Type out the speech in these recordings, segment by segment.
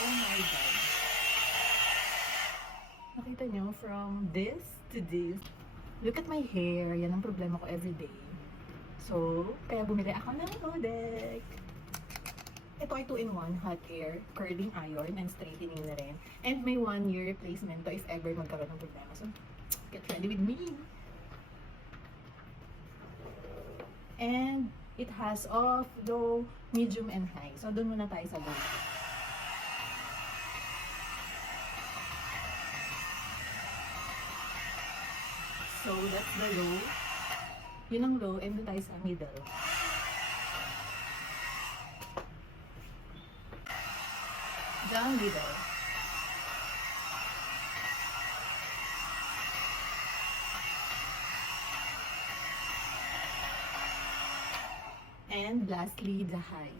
Oh my God. Nakita nyo, from this to this. Look at my hair. Yan ang problema ko everyday. So, kaya bumili ako ng Odek. Ito ay 2-in-1 hot air, curling iron, and straightening na rin. And may 1-year replacement to if ever magkaroon ng problema. So, get ready with me. And it has off, low, medium, and high. So, doon muna tayo sa low. So, that's the low. Yun ang low, and doon tayo sa middle. Down middle. And lastly, the high.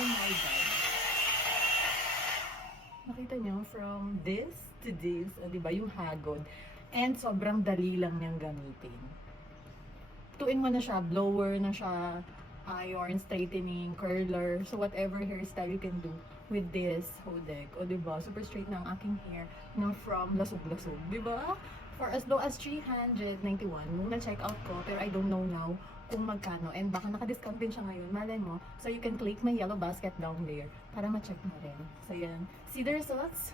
Oh my God. Nakita nyo, from this to this, di ba, yung hagod. And sobrang dali lang niyang gamitin. 2-in-1 na siya, blower na siya, iron, straightening, curler. So whatever hairstyle you can do with this Odek. O di ba, super straight na ang aking hair na from lasog-lasog. Di ba? For as low as 391 nung na-check out ko, pero I don't know now kung magkano. And baka naka-discount din siya ngayon, malay mo. So you can click my yellow basket down there para ma-check mo rin. So yan. See the results?